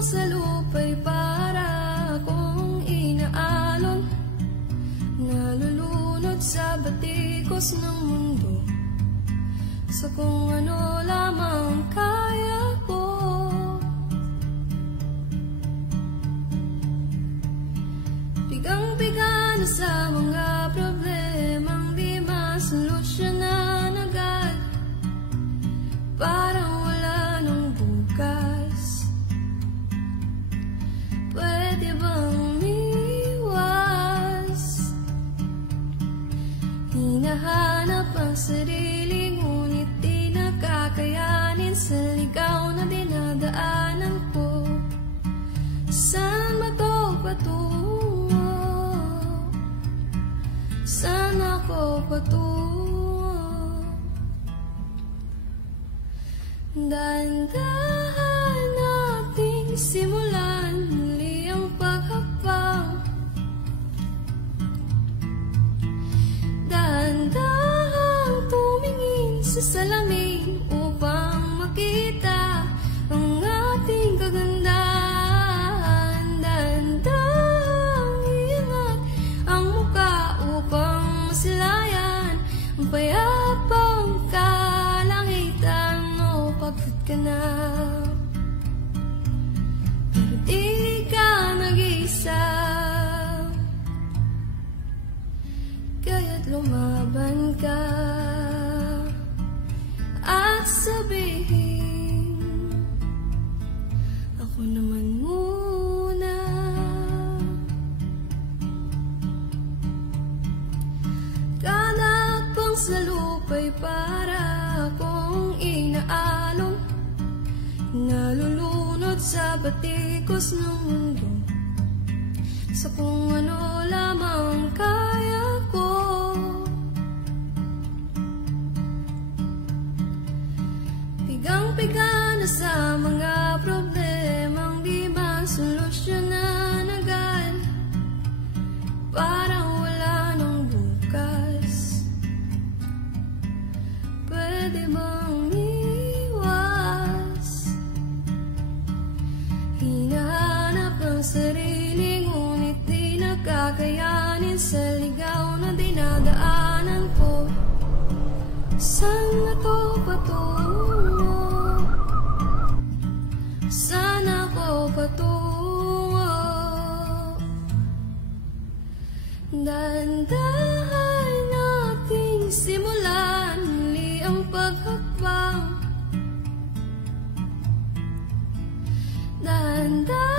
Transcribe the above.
sa lupa'y para akong inaalon, nalulunod sa batikos ng mundo, sa kung ano lamang kaya ko. Pigang-piga na sa mga problemang di masolusyonan agad, parang wala nang bukas. Pwede bang umiwas? Hinahanap ang sarili, ngunit di nakakayanin sa ligaw na dinadaanan ko. Saan ba to patungo? Saan ako patungo? Dahan-dahan nating simulan muli ang paghakbang. Dahan-dahan tumingin sa salamin upang makita ang ating kagandahan. Dahan-dahan iangat ang muka upang masilayan ang payapang kalangitan. O pagod ka na, pero di ka nag-iisa, kaya't lumaban ka at sabihin, ako naman muna. Kalat pang sa lupa'y para akong inaalon, nalulunod sa batikos ng mundo, sa kung ano lamang kaya ko. Pigang-piga na sa mga problemang di masolusyonan agad, parang wala nang bukas. Pwede bang umiwas? Hinahanap ang sarili, ngunit di nakakayanin sa ligaw na dinadaanan ko. Saan na to patungo? Saan ako patungo? Dahan-dahan nating simulan muli ang paghakbang. Dahan-dahan